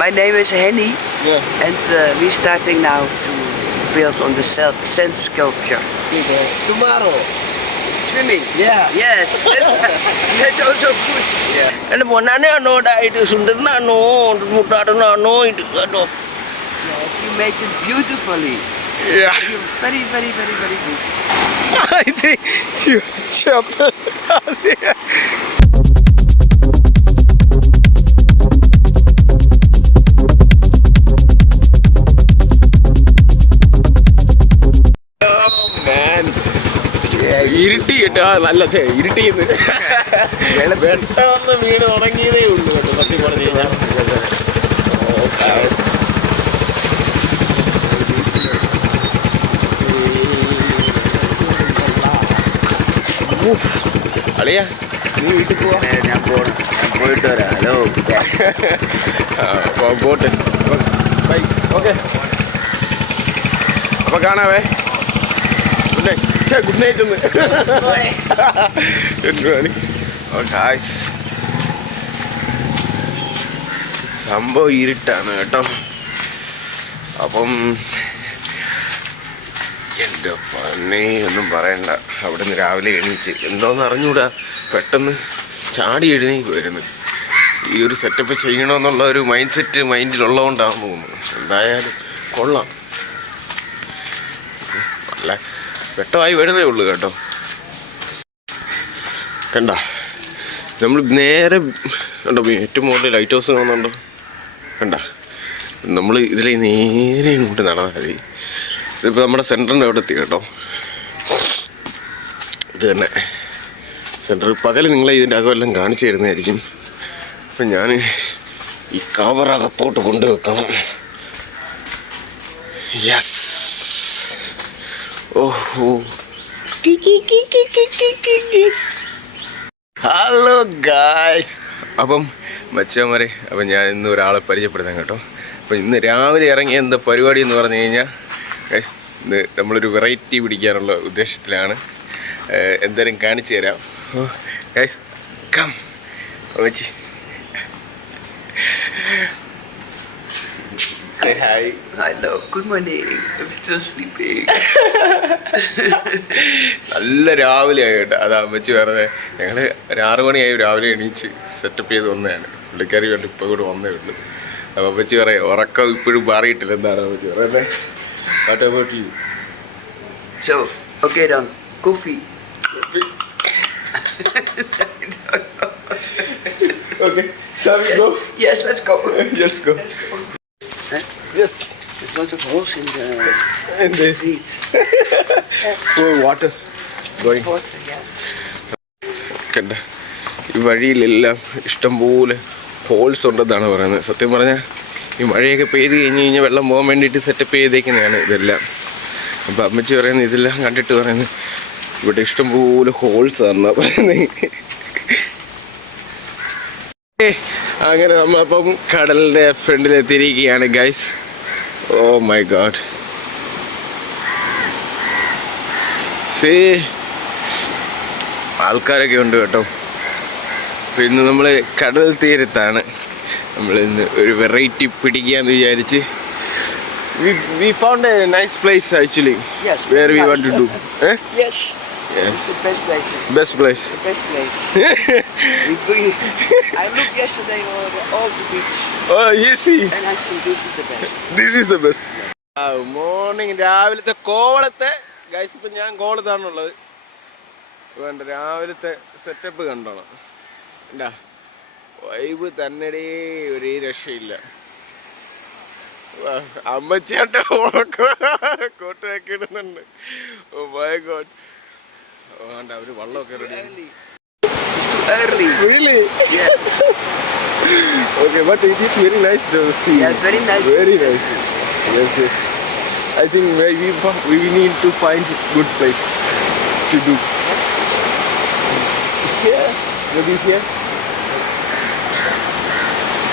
My name is Henny. Yeah. And we're starting now to build on the sand sculpture. Tomorrow. Swimming? Yeah. Yes, that's also good. Yeah. And Bonana no died is under no, Mutana no, it Yes, you make it beautifully. Yeah. You're very, very, very, very good. I think you chop. ഇരുട്ടി കേട്ടോ നല്ല ഇരുട്ടിന്ന് വെട്ടമൊന്ന് വീട് ഉണങ്ങിയതേ ഉള്ളൂ കേട്ടോ സത്യം പറഞ്ഞു കഴിഞ്ഞാൽ. അളിയാ നീ വീട്ടിൽ പോവാ? ഞാൻ പോയിട്ട് വരാം. ഹലോ. പോട്ടെ ബൈ. ഓക്കെ അപ്പൊ കാണാവേ. ഗുഡ് നൈറ്റ് ഒന്ന്. സംഭവം ഇരുട്ടാണ് കേട്ടോ. അപ്പം എൻ്റെ പണി ഒന്നും പറയണ്ട. അവിടെ നിന്ന് രാവിലെ എണീച്ച് എന്തോന്ന് അറിഞ്ഞൂടാ പെട്ടെന്ന് ചാടി എഴുന്നേക്ക് വരുന്നു. ഈ ഒരു സെറ്റപ്പ് ചെയ്യണമെന്നുള്ള ഒരു മൈൻഡ് സെറ്റ് മൈൻഡിലുള്ളതുകൊണ്ടാണെന്ന് തോന്നുന്നു. എന്തായാലും കൊള്ളാം. നല്ല വെട്ടമായി വരുന്നേ ഉള്ളൂ കേട്ടോ. കണ്ട നമ്മൾ നേരെ കണ്ടോ ഏറ്റവും മുകളിൽ ലൈറ്റ് ഹൗസ് കാണുന്നുണ്ടോ? കണ്ട നമ്മൾ ഇതിലെ നേരെ ഇങ്ങോട്ട് നടന്നാൽ മതി. ഇതിപ്പോൾ നമ്മുടെ സെൻറ്ററിൻ്റെ അവിടെ എത്തി കേട്ടോ. ഇത് തന്നെ സെൻറ്റർ. പകൽ നിങ്ങളെ ഇതിൻ്റെ അകമെല്ലാം കാണിച്ചു തരുന്നതായിരിക്കും. അപ്പം ഞാൻ ഈ കവറകത്തോട്ട് കൊണ്ടുവെക്കണം. യെസ്. ഓഹോ ഹലോ ഗായ്സ്. അപ്പം മച്ചന്മാരെ, അപ്പം ഞാൻ ഇന്ന് ഒരാളെ പരിചയപ്പെടുത്താം കേട്ടോ. അപ്പം ഇന്ന് രാവിലെ ഇറങ്ങിയ എന്താ പരിപാടി എന്ന് പറഞ്ഞു കഴിഞ്ഞാൽ ഗായ്സ്, ഇന്ന് നമ്മളൊരു വെറൈറ്റി പിടിക്കാനുള്ള ഉദ്ദേശത്തിലാണ്. എന്തായാലും കാണിച്ചു തരാം ഗായ്സ്. കം വെച്ച് say hi. Hello, good morning. I'm still sleeping. നല്ല രാവിലെ ആയി കേട്ടോ. അതാ വെച്ച് വേറെ ഞങ്ങൾ ഒരു 6 മണിയായി രാവിലെ എണീച്ച് സെറ്റപ്പ് ചെയ്ത് വന്നതാണ്. പുള്ളിക്കാരി കണ്ട് ഇപ്പോൾ ഇവിടെ വന്നേ ഉള്ളൂ. അപ്പോൾ വെച്ച് പറയാം ഉറക്കം ഇപ്പോഴും മാറിയിട്ടില്ല. എന്താണ് വെച്ച് പറയുന്നത്? What about you? So, okay then, coffee. Okay, shall we go? Yes, let's go. Let's go. Huh? Yes. There's a lot of holes in the street. So water going. Water, yes. കണ്ട ഈ വഴിയിലെല്ലാം ഇഷ്ടംപോലെ holes ഉണ്ടെന്നാണ് പറയുന്നത്. സത്യം പറഞ്ഞാൽ ഈ മഴയൊക്കെ പെയ്ത് കഴിഞ്ഞ് കഴിഞ്ഞാൽ വെള്ളം പോകാൻ വേണ്ടിയിട്ട് സെറ്റപ്പ് ചെയ്തേക്കുന്നതാണ് ഇതെല്ലാം. അപ്പോൾ അമ്മച്ചി പറയുന്നത് ഇതെല്ലാം കണ്ടിട്ട് പറയുന്നത് ഇവിടെ ഇഷ്ടംപോലെ ഹോൾസ് ആണ് പറയുന്നത്. അങ്ങനെ നമ്മളപ്പം കടലിൻ്റെ ഫ്രണ്ടിലെത്തിയിരിക്കുകയാണ് ഗൈസ്. Oh my god. സേ ആൾക്കാരൊക്കെ ഉണ്ട് കേട്ടോ. അപ്പോൾ ഇന്ന് നമ്മൾ കടൽ തീരത്താണ്. നമ്മളിന്ന് ഒരു വെറൈറ്റി പിടിക്കാമെന്ന് വിചാരിച്ച്. We found a nice place actually. Yes. Where we want to do. Yes. Yes. It's the best place. Best place. The best place. I looked yesterday all the beach. Oh, easy. And I think this is the best. This is the best. Morning രാവിലത്തെ കോവളത്തെ guys. ഇപ്പം ഞാൻ കോവളത്താണുള്ളത്. വേണ്ട രാവിലത്തെ setup കണ്ടോണം. എന്താ vibe തന്നെടേ, ഒരേ രക്ഷയില്ല. അമ്മച്ചേട്ട കോട്ടൊക്കെ ഇടുന്നുണ്ട്. Oh my God. വേണ്ട അവർ വള്ളമൊക്കെ ready. It's too early. Really? Yes. Okay, but it is very nice to see. Yeah, very nice. Very nice. Yes, yes. I think we need to find good place to do. Here, maybe here.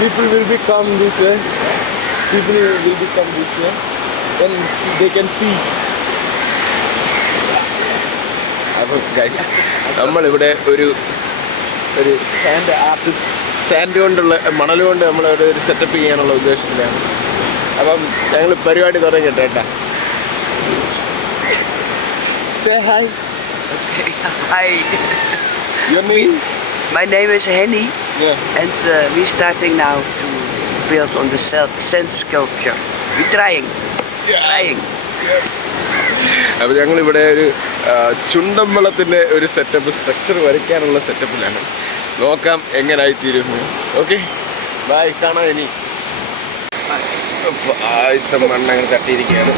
People will be come this way. People will be come this way. Then they can see. അപ്പോൾ guys നമ്മളിവിടെ ഒരു sand artist sand കൊണ്ടുള്ള മണൽ കൊണ്ട് നമ്മൾ ഒരു setup ചെയ്യാനുള്ള ഉദ്ദേശത്തിലാണ്. അപ്പം ഞങ്ങൾ പരിപാടി തുടങ്ങിയിട്ട് കേട്ടാ. Say hi. Okay. Hi. Your name? My name is Henny, Yeah. and we're starting now to build on the sand sculpture. We're trying. Trying. അപ്പോൾ ഞങ്ങളിവിടെ ഒരു ചുണ്ടൻ വെള്ളത്തിൻ്റെ ഒരു സെറ്റപ്പ് സ്ട്രക്ചർ വരയ്ക്കാനുള്ള സെറ്റപ്പിലാണ്. നോക്കാം എങ്ങനായിത്തീരുന്നു. ഓക്കെ, ബൈ, കാണാം. ഇനി ആദ്യത്തെ മണ്ണങ്ങനെ തട്ടിയിരിക്കുകയാണ്.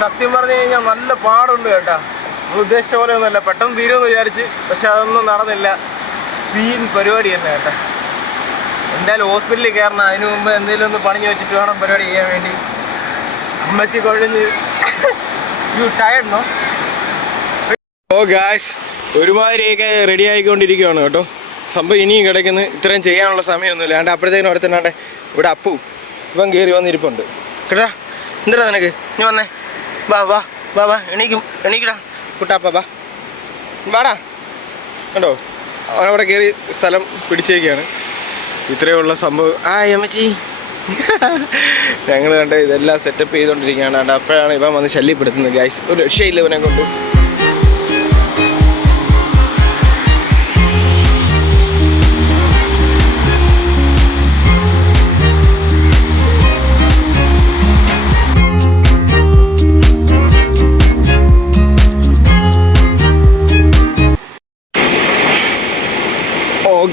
സത്യം പറഞ്ഞു കഴിഞ്ഞാൽ നല്ല പാടുണ്ട് കേട്ടാ. നമ്മൾ ഉദ്ദേശിച്ച പോലെ ഒന്നുമല്ല, പെട്ടെന്ന് തീരുമെന്ന് വിചാരിച്ച്, പക്ഷെ അതൊന്നും നടന്നില്ല. സീൻ പരിപാടി തന്നെ കേട്ടാ. എന്തായാലും ഹോസ്പിറ്റലിൽ കയറണം. അതിന് മുമ്പ് എന്തെങ്കിലും ഒന്ന് പണിഞ്ഞ് വെച്ചിട്ട് വേണം പരിപാടി ചെയ്യാൻ വേണ്ടി. അമ്മച്ചി കുഴഞ്ഞ് യു ടയർഡ് നോ? ഓ ഗായ്സ്, ഒരുമാതിരിയൊക്കെ റെഡി ആയിക്കൊണ്ടിരിക്കുകയാണ് കേട്ടോ. സംഭവം ഇനിയും കിടക്കുന്നു. ഇത്രയും ചെയ്യാനുള്ള സമയമൊന്നുമില്ല. അല്ലാണ്ട് അപ്പോഴത്തേനും അടുത്തല്ലാണ്ട് ഇവിടെ അപ്പു ഇപ്പം കയറി വന്നിരിപ്പുണ്ട് കേട്ടാ. എന്താ നിനക്ക്? നീ വന്നേ, വാ വാ വാ വാ, എണീക്കടാ കുട്ടാപ്പ, വാ വാടാ. കണ്ടോ അവനവിടെ കയറി സ്ഥലം പിടിച്ചേക്കാണ്. ഇത്രയുള്ള സംഭവം. ആ അമ്മച്ചി ഞങ്ങൾ കണ്ട് ഇതെല്ലാം സെറ്റപ്പ് ചെയ്തുകൊണ്ടിരിക്കുകയാണ്. കണ്ട അപ്പോഴാണ് ഇവൻ വന്ന് ശല്യപ്പെടുത്തുന്നത് ഗൈസ്. ഒരു രക്ഷയില്ല ഇവനെ കൊണ്ട്.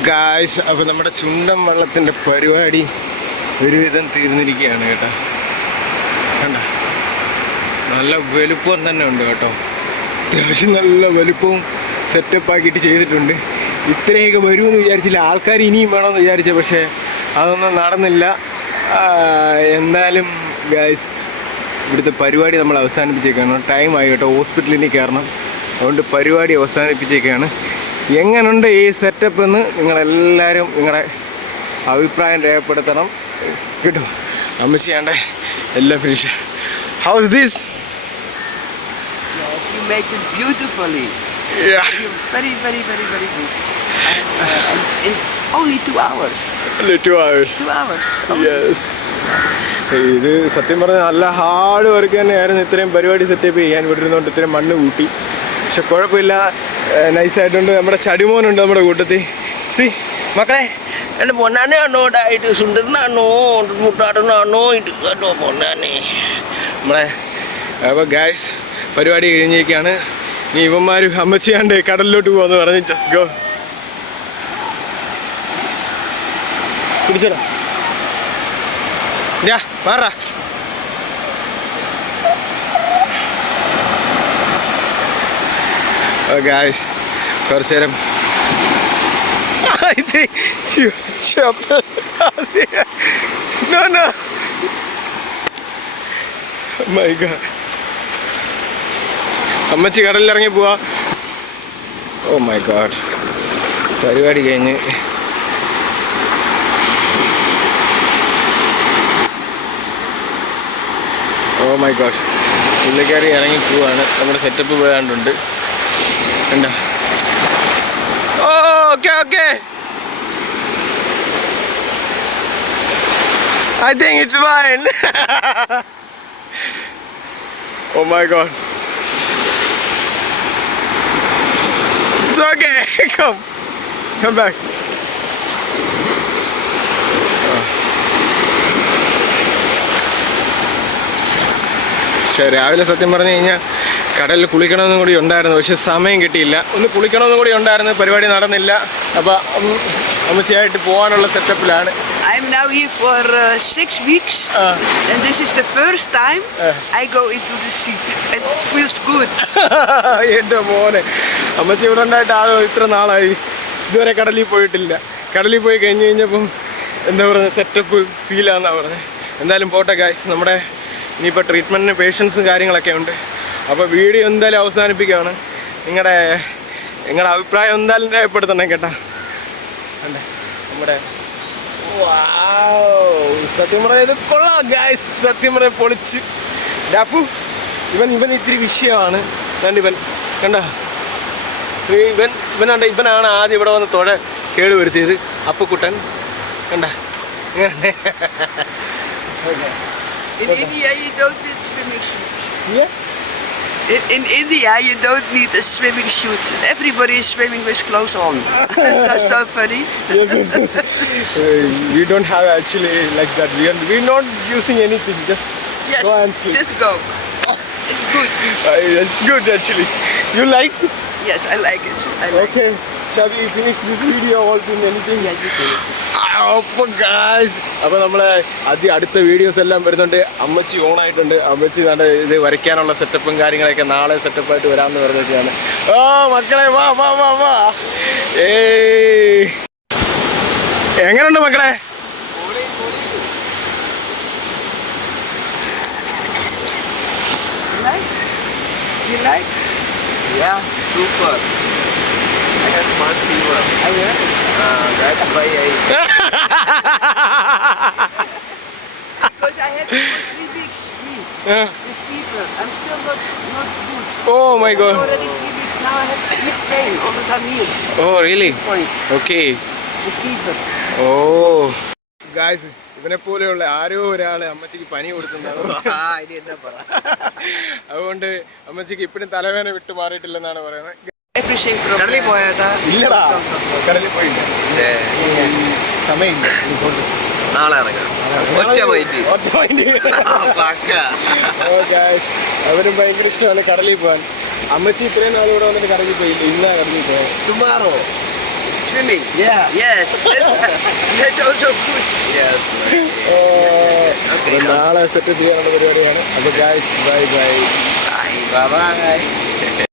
ഗായ്സ്, അപ്പോൾ നമ്മുടെ ചുണ്ടൻ വള്ളത്തിൻ്റെ പരിപാടി ഒരുവിധം തീർന്നിരിക്കുകയാണ് കേട്ടോ. കണ്ട നല്ല വലുപ്പം തന്നെ ഉണ്ട് കേട്ടോ. അത്യാവശ്യം നല്ല വലുപ്പവും സെറ്റപ്പ് ആക്കിയിട്ട് ചെയ്തിട്ടുണ്ട്. ഇത്രയൊക്കെ വരുമെന്ന് വിചാരിച്ചില്ല. ആൾക്കാർ ഇനിയും വേണമെന്ന് വിചാരിച്ച, പക്ഷേ അതൊന്നും നടന്നില്ല. എന്തായാലും ഗായ്സ് ഇവിടുത്തെ പരിപാടി നമ്മൾ അവസാനിപ്പിച്ചേക്കാണ്. ടൈമായി കേട്ടോ, ഹോസ്പിറ്റലിൽ കയറണം. അതുകൊണ്ട് പരിപാടി അവസാനിപ്പിച്ചേക്കാണ്. എങ്ങനെയുണ്ട് ഈ സെറ്റപ്പ് എന്ന് നിങ്ങളെല്ലാവരും നിങ്ങളുടെ അഭിപ്രായം രേഖപ്പെടുത്തണം കേട്ടോ. അമ്മച്ചിയാണ്ട് എല്ലാം finish. House this? Yes, you make it beautifully. Yeah. You're very, very, very, very good. And in only 2 hours. Only 2 hours. 2 hours. Yes. ഇത് സത്യം പറഞ്ഞാൽ നല്ല ഹാർഡ് വർക്ക് തന്നെയായിരുന്നു. ഇത്രയും പരിപാടി സെറ്റപ്പ് ചെയ്യാൻ വിട്ടിരുന്നോണ്ട് ഇത്രയും മണ്ണ് കൂട്ടി. പക്ഷെ കുഴപ്പമില്ല, നൈസായിട്ടുണ്ട്. നമ്മുടെ ചടിമോനുണ്ട് നമ്മുടെ കൂട്ടത്തിൽ. സി മക്കളെ, എൻ്റെ പൊന്നാനാണോ ഡായിട്ട് സുന്ദരനാണോ മുട്ടാടനാണോ ഇത് കേട്ടോ പൊന്നാനെ നമ്മളെ. അപ്പോൾ ഗായ്സ് പരിപാടി കഴിഞ്ഞേക്കാണ്. നീ ഇവന്മാർ അമ്മച്ചിയാണ്ട് കടലിലോട്ട് പോകാന്ന് പറഞ്ഞ് ജസ്റ്റ് ഗോ. പിടിച്ചടാ ഞാ മാറാ. ഗായ്സ് കുറച്ച് നേരം അമ്മച്ചി കടലിലിറങ്ങി പോവാ. ഓ മൈ ഗോഡ്, പരിപാടി കഴിഞ്ഞ് ഓ മൈ ഗോഡ് പുള്ളിക്കാരി ഇറങ്ങി പോവാണ്. നമ്മുടെ സെറ്റപ്പ് പോയാണ്ടുണ്ട് കണ്ടോ. Okay okay, I think it's fine. Oh my god. It's okay. Come back. രാവിലെ സത്യം പറഞ്ഞു കഴിഞ്ഞാൽ കടലിൽ കുളിക്കണമെന്നും കൂടി ഉണ്ടായിരുന്നു, പക്ഷെ സമയം കിട്ടിയില്ല. ഒന്ന് കുളിക്കണമെന്നും കൂടി ഉണ്ടായിരുന്നു, പരിപാടി നടന്നില്ല. അപ്പോൾ അമ്മച്ചിയായിട്ട് പോകാനുള്ള സെറ്റപ്പിലാണ്. I'm now here for 6 weeks and this is the first time I go into the sea. It feels good. എൻ്റെ മോനെ, അമ്മച്ചി ഇവിടെ ഉണ്ടായിട്ട് ഇത്ര നാളായി, ഇതുവരെ കടലിൽ പോയിട്ടില്ല. കടലിൽ പോയി കഴിഞ്ഞ് കഴിഞ്ഞപ്പം എന്താ പറയുക, സെറ്റപ്പ് ഫീലാണെന്നാണ് പറഞ്ഞത്. എന്തായാലും പോട്ടെ ഗായ്സ്, നമ്മുടെ ഇനിയിപ്പോൾ ട്രീറ്റ്മെൻറ്റിന് പേഷ്യൻസും കാര്യങ്ങളൊക്കെ ഉണ്ട്. അപ്പോൾ വീഡിയോ എന്തായാലും അവസാനിപ്പിക്കുകയാണ്. നിങ്ങളുടെ അഭിപ്രായം എന്തായാലും രേഖപ്പെടുത്തണം കേട്ടോ. അല്ലേ നമ്മുടെ സത്യം പറഞ്ഞാൽ ഇത് കൊള്ളാം ഗായ്സ്, സത്യം പറഞ്ഞാൽ പൊളിച്ച്. ഡാപ്പു ഇവൻ ഇത്തിരി വിഷയമാണ്. കണ്ട് ഇവൻ കണ്ട ഇവനാണ് ആദ്യം ഇവിടെ വന്ന് തുഴ കേടുവരുത്തിയത്. അപ്പുക്കുട്ടൻ കണ്ട ഇങ്ങനെ. In India you don't need swimming suit. Yeah? In India you don't need a swimming suit. Everybody is swimming with clothes on. so funny. Yes. We don't have actually like that. We're not using anything. Just yes, go and sleep. Just go. It's good. It's good actually. You like it? Yes, I like it. I like okay. Shall we finish this video or do anything? Yes, we finish. അപ്പം guys അപ്പോൾ നമ്മൾ അടുത്ത videos എല്ലാം വരുന്നുണ്ട്. അമ്മച്ചി ഓണായിട്ടുണ്ട്. അമ്മച്ചി നല്ല ഇത് വരയ്ക്കാനുള്ള സെറ്റപ്പും കാര്യങ്ങളൊക്കെ നാളെ സെറ്റപ്പായിട്ട് വരാമെന്ന് പറഞ്ഞൊക്കെയാണ്. ഓ മക്കളെ വാ വാ വാ വാ. എങ്ങനെയുണ്ട് മക്കളെ? You like? Yeah, super. I have smart fever. I heard it. That's why I. Because I had it for 3 weeks. This fever. I'm still not good. Oh my God. Already 3 weeks now. I have big pain all the time here. Oh really? Point. Okay. The fever. Oh. Guys, ഇവനെ പോലെയുള്ള ആരോ ഒരാള് അമ്മച്ചിക്ക് പനി കൊടുക്കുന്നുണ്ടാവും. അതുകൊണ്ട് അമ്മച്ചിക്ക് ഇപ്പഴും തലവേദന വിട്ടു മാറിയിട്ടില്ലെന്നാണ് പറയുന്നത്. Everything from കടലിൽ പോയേട്ടാ? ഇല്ലടാ, കടലിൽ പോയില്ല. സമയമില്ല. നാളെ ഇറങ്ങാം. ഒറ്റ മൈൻഡ്. ഒറ്റ മൈൻഡ്. അവനും ഭയങ്കര ഇഷ്ടമാണ് കടലിൽ പോകാൻ. അമ്മച്ചി ഇത്രയും നാളിവിടെ വന്നിട്ട് കടലിൽ പോയില്ല. ഇന്നാ കടലിൽ പോയത്. Tomorrow. swimming. Yeah. Yes. That's also good. Yes. Okay. നാളെ സെറ്റ് ചെയ്യാനുള്ള പരിപാടിയാണ്. അപ്പോൾ guys bye bye. Bye bye.